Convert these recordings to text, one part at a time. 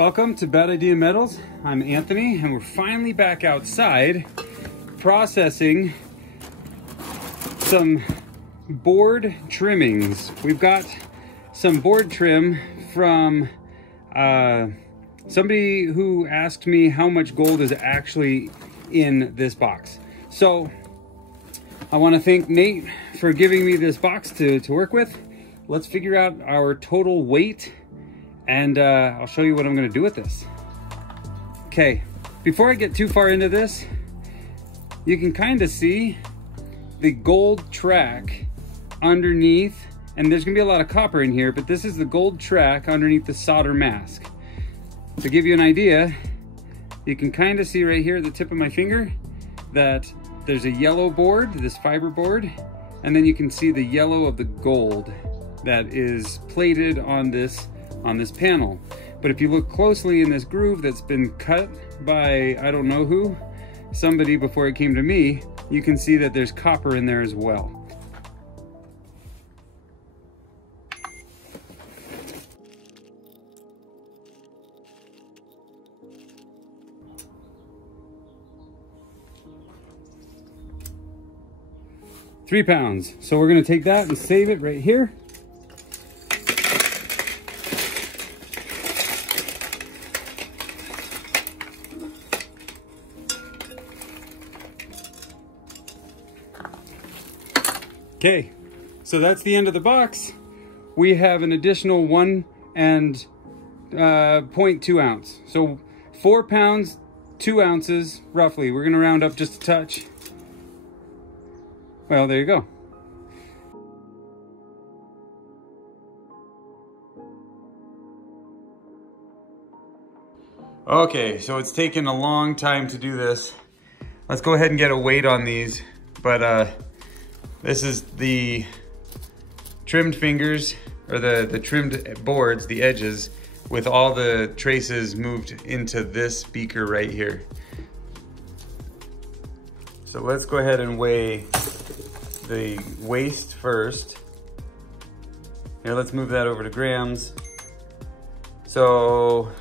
Welcome to Bad Idea Metals. I'm Anthony and we're finally back outside processing some board trimmings. We've got some board trim from somebody who asked me how much gold is actually in this box. So I want to thank Nate for giving me this box to work with. Let's figure out our total weight and I'll show you what I'm going to do with this. Okay, before I get too far into this, you can kind of see the gold track underneath, and there's going to be a lot of copper in here, but this is the gold track underneath the solder mask. To give you an idea, you can kind of see right here at the tip of my finger that there's a yellow board, this fiber board, and then you can see the yellow of the gold that is plated on this panel. But if you look closely in this groove that's been cut by I don't know who, somebody before it came to me, you can see that there's copper in there as well. £3 pounds. So we're going to take that and save it right here. Okay, so that's the end of the box. We have an additional 1 and 0.2 ounce. So 4 pounds, 2 ounces, roughly. We're gonna round up just a touch. Well, there you go. Okay, so it's taken a long time to do this. Let's go ahead and get a weight on these, but this is the trimmed fingers, or the trimmed boards, the edges, with all the traces moved into this beaker right here. So let's go ahead and weigh the waste first. Here, let's move that over to grams. So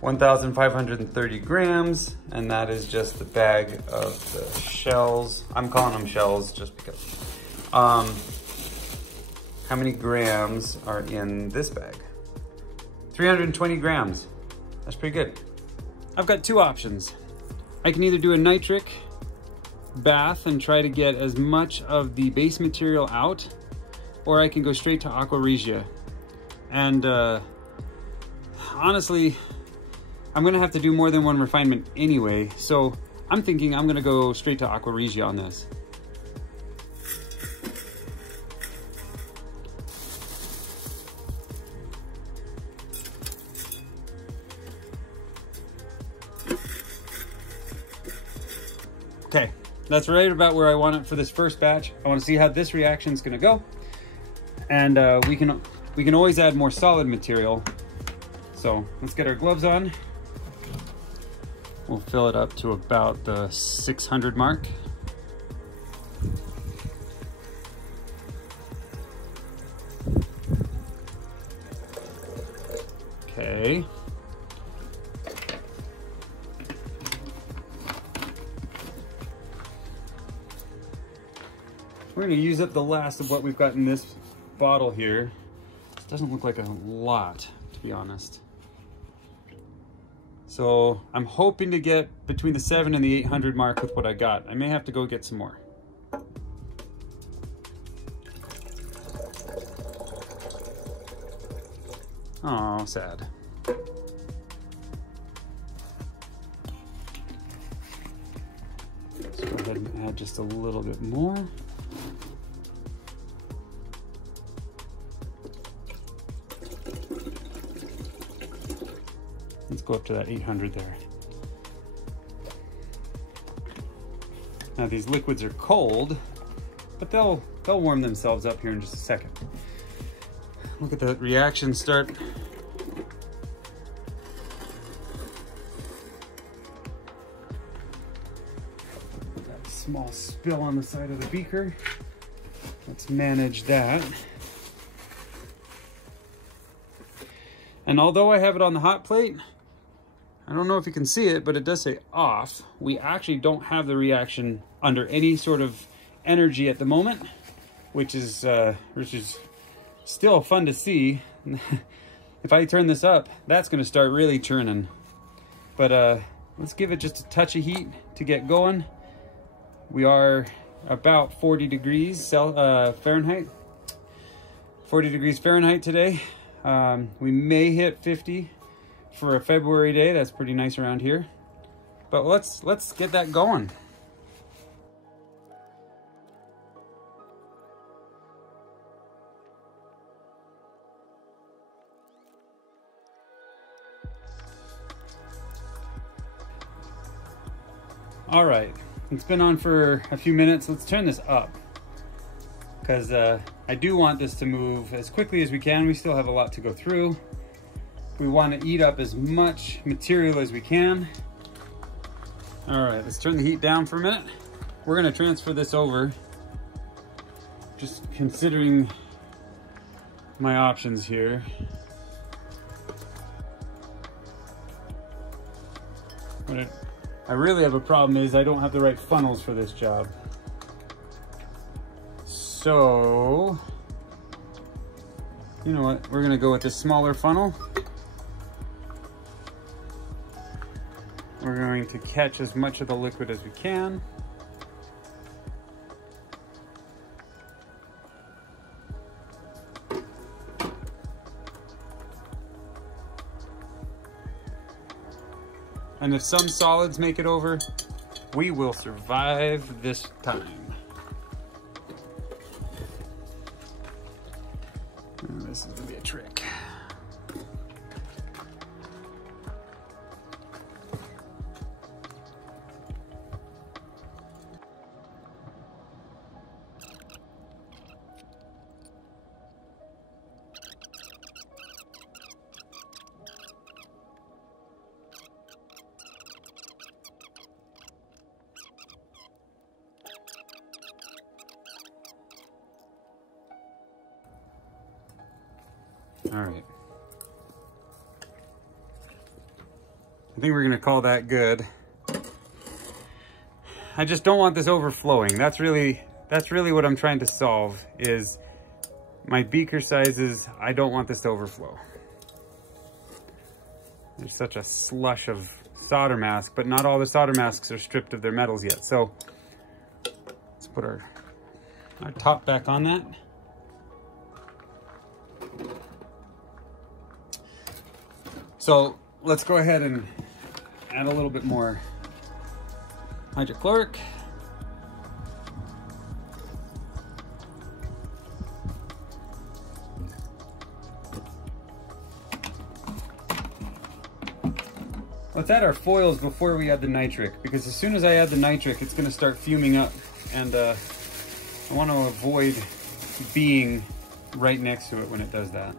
1,530 grams, and that is just the bag of the shells. I'm calling them shells just because. How many grams are in this bag? 320 grams. That's pretty good. I've got two options. I can either do a nitric bath and try to get as much of the base material out, or I can go straight to aqua regia. And honestly, I'm gonna have to do more than one refinement anyway, so I'm thinking I'm gonna go straight to aqua regia on this. Okay, that's right about where I want it for this first batch. I want to see how this reaction is gonna go, and we can always add more solid material. So let's get our gloves on. We'll fill it up to about the 600 mark. Okay. We're gonna use up the last of what we've got in this bottle here. It doesn't look like a lot, to be honest. So I'm hoping to get between the 700 and the 800 mark with what I got. I may have to go get some more. Oh, sad. Let's go ahead and add just a little bit more. Let's go up to that 800 there. Now these liquids are cold, but they'll warm themselves up here in just a second. Look at that reaction start. That small spill on the side of the beaker. Let's manage that. And although I have it on the hot plate, I don't know if you can see it, but it does say off. We actually don't have the reaction under any sort of energy at the moment, which is still fun to see. If I turn this up, that's going to start really churning. But let's give it just a touch of heat to get going. We are about 40 degrees Fahrenheit. 40 degrees Fahrenheit today. We may hit 50 for a February day. That's pretty nice around here. But let's get that going. All right, it's been on for a few minutes. Let's turn this up, because I do want this to move as quickly as we can. We still have a lot to go through. We want to eat up as much material as we can. All right, let's turn the heat down for a minute. We're gonna transfer this over, just considering my options here. What I really have a problem is I don't have the right funnels for this job. So, you know what? We're gonna go with this smaller funnel. We're going to catch as much of the liquid as we can. And if some solids make it over, we will survive this time. And this is gonna be a trick. All right. I think we're gonna call that good. I just don't want this overflowing. That's really what I'm trying to solve, is my beaker sizes. I don't want this to overflow. There's such a slush of solder mask, but not all the solder masks are stripped of their metals yet. So let's put our top back on that. So let's go ahead and add a little bit more hydrochloric. Let's add our foils before we add the nitric, because as soon as I add the nitric, it's going to start fuming up, and I want to avoid being right next to it when it does that.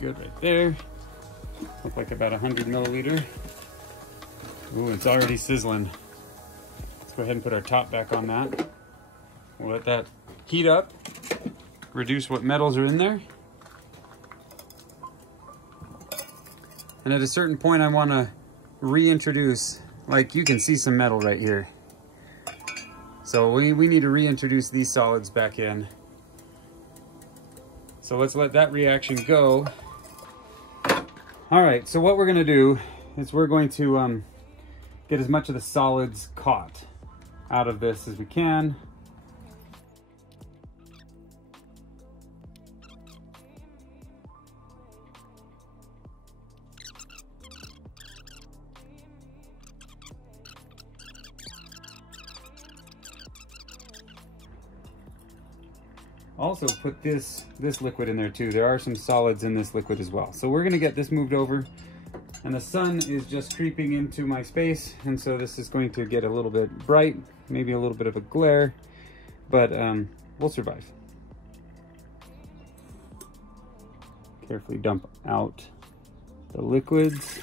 Good right there. Look like about 100 milliliter. Ooh, it's already sizzling. Let's go ahead and put our top back on that. We'll let that heat up, reduce what metals are in there. And at a certain point, I want to reintroduce, like you can see some metal right here. So we need to reintroduce these solids back in. So let's let that reaction go. All right, so what we're gonna do is we're going to get as much of the solids caught out of this as we can. Also put this liquid in there too. There are some solids in this liquid as well. So we're gonna get this moved over, and the sun is just creeping into my space, and so this is going to get a little bit bright, maybe a little bit of a glare, but we'll survive. Carefully dump out the liquids.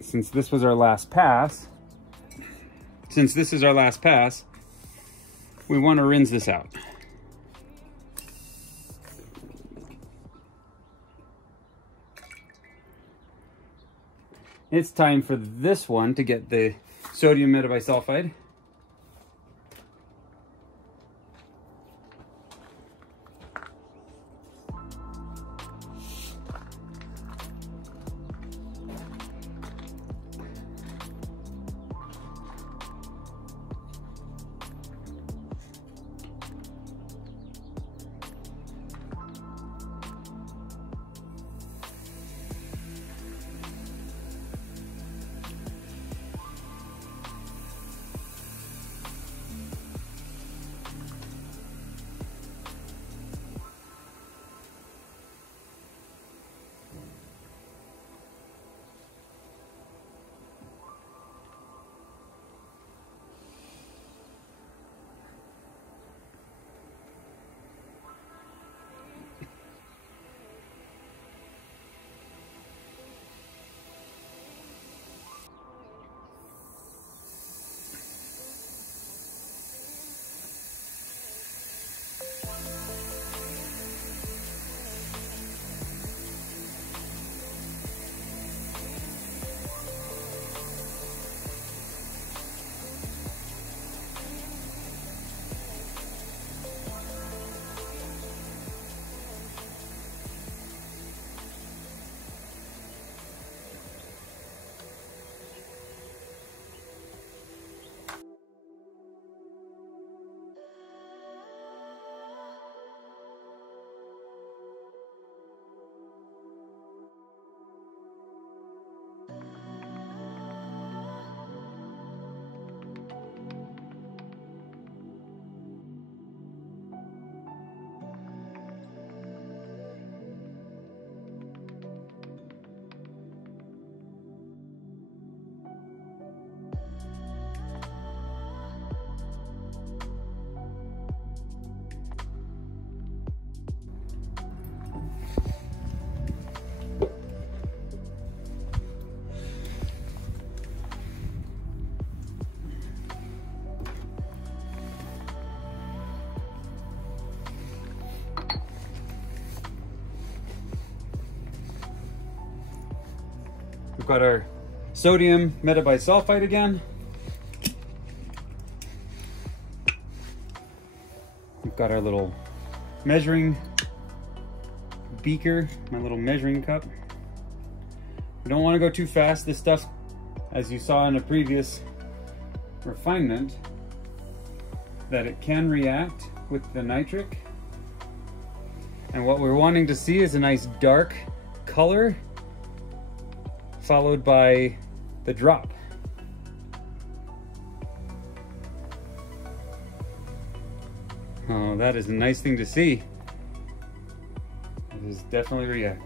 Since this was our last pass, we want to rinse this out. It's time for this one to get the sodium metabisulfite. We've got our sodium metabisulfite again. We've got our little measuring beaker, my little measuring cup. We don't want to go too fast. This stuff, as you saw in a previous refinement, that it can react with the nitric. And what we're wanting to see is a nice dark color followed by the drop. Oh, that is a nice thing to see. It is definitely reacting.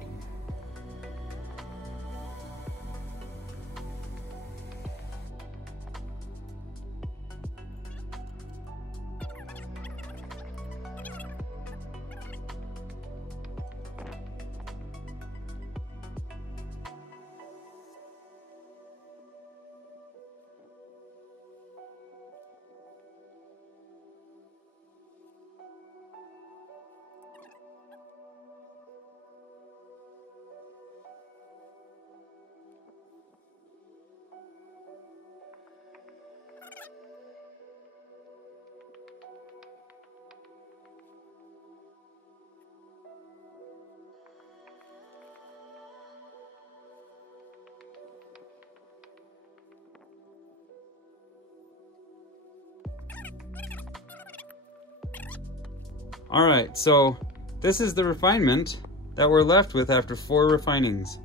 All right, so this is the refinement that we're left with after 4 refinings.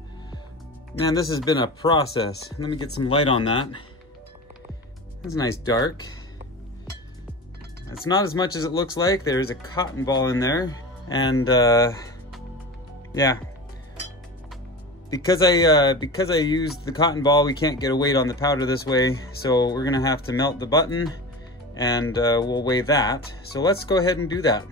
Man, this has been a process. Let me get some light on that. That's nice dark. It's not as much as it looks like. There's a cotton ball in there. And yeah, because I used the cotton ball, we can't get a weight on the powder this way. So we're gonna have to melt the button and we'll weigh that. So let's go ahead and do that.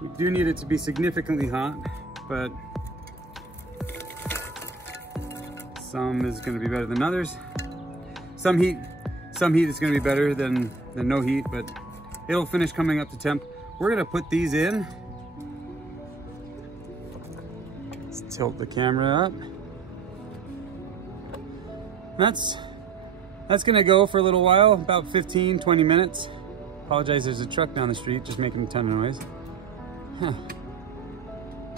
You do need it to be significantly hot, but some is going to be better than others. Some heat is going to be better than no heat, but it'll finish coming up to temp. We're going to put these in. Let's tilt the camera up. That's going to go for a little while, about 15-20 minutes. Apologize, there's a truck down the street just making a ton of noise. Huh.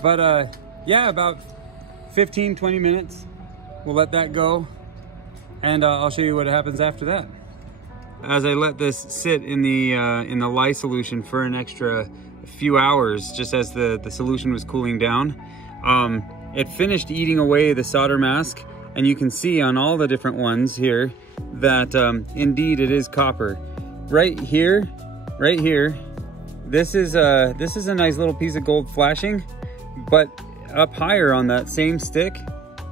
But yeah, about 15-20 minutes. We'll let that go, and I'll show you what happens after that. As I let this sit in the lye solution for an extra few hours, just as the solution was cooling down, it finished eating away the solder mask, and you can see on all the different ones here that indeed it is copper. Right here, this is a nice little piece of gold flashing, but up higher on that same stick,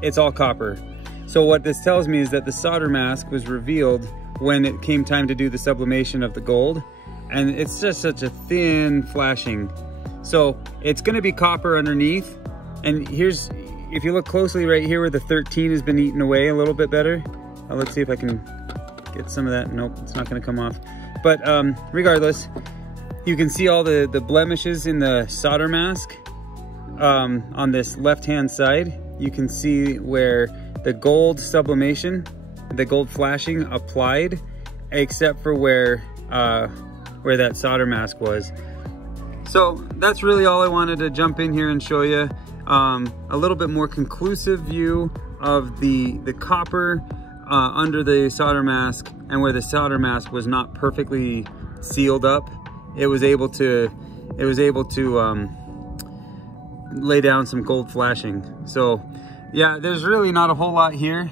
it's all copper. So what this tells me is that the solder mask was revealed when it came time to do the sublimation of the gold, and it's just such a thin flashing. So it's gonna be copper underneath, and here's, if you look closely right here where the 13 has been eaten away a little bit better. Let's see if I can get some of that. Nope, it's not gonna come off. But regardless, you can see all the blemishes in the solder mask. On this left-hand side, you can see where the gold sublimation, the gold flashing applied, except for where that solder mask was. So that's really all I wanted to jump in here and show you. A little bit more conclusive view of the copper under the solder mask, and where the solder mask was not perfectly sealed up. It was able to lay down some gold flashing. So yeah, there's really not a whole lot here.